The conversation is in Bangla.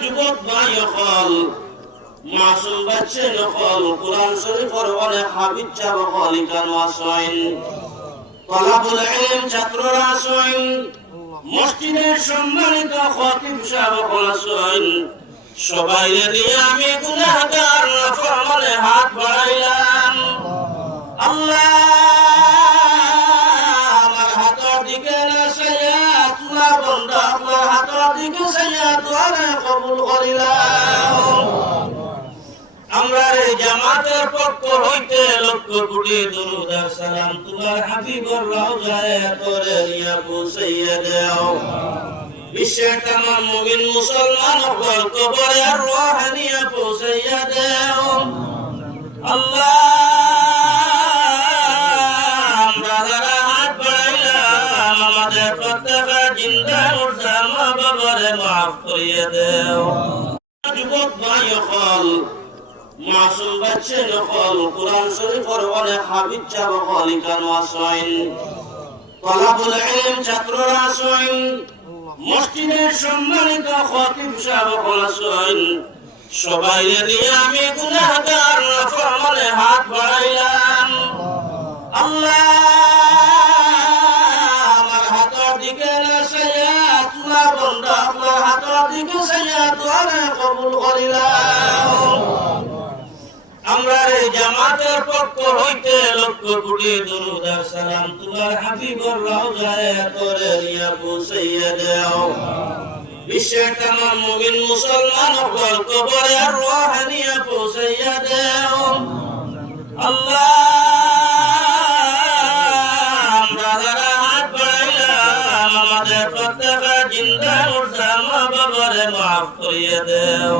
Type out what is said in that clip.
যুবক ভাই হল মাসুম বাচ্চা হল কুরআন শরীফের অনেক হাফিজ ছাত্র হল ইকানো আসেন তলাবুল ইলম ছাত্ররা আসেন মসজিদের সম্মানিত খতিব সাহেব হল আসেন সবাই নিয়ে আমি গুনাহগার নাফরমানে হাত বাড়াইলাম আল্লাহ আমার হাতের দিকে না সাইয়াত না বন্ধ আপনার হাতের দিকে সাইয়াত দোয়া কবুল করিলাম আমরা এই জামাতের পক্ষ হইতে লক্ষ কোটি দরুদ আর সালাম তোমার হাবিবুর রওজায়ে করে নিয়ে পৌঁছাইয়া দাও বিশ্বের तमाम মুমিন মুসলমান হল কবরে আর রূহ নিয়ে পৌঁছাইয়া দাও আল্লাহ আমরা যারা হাত বাড়াইলাম আমাদের প্রত্যেকটা জিন্দা মুর্দা মা বাবারে মাফ করিয়ে দাও যুবক ভাই হল মাসুম বাচ্চা হল কুরআন শরীফের অনেক হাফিজ ছাত্র হল ইকানো আসেন তলাবুল ইলম ছাত্ররা আসেন মসজিদের সম্মানিত খতিব সাহেব হল আসেন সবাই নিয়ে আমি গুনাহগার নাফরমানে হাত বাড়াইলাম আল্লাহ আমার হাতের দিকে না সাইয়াত না বন্ধ আপনার হাতের দিকে সাইয়াত দোয়া কবুল করিলাম আমরা এই জামাতের পক্ষ হইতে লক্ষ কোটি দরুদ আর সালাম তোমার হাবিবুর রওজায়ে করে নিয়ে পৌঁছাইয়া দাও বিশ্বের तमाम মুমিন মুসলমান হল কবরে আর রূহ নিয়ে পৌঁছাইয়া দাও আল্লাহ আমরা যারা হাত বাড়াইলাম আমাদের প্রত্যেকটা জিন্দা মুর্দা মা বাবারে মাফ করিয়ে দাও।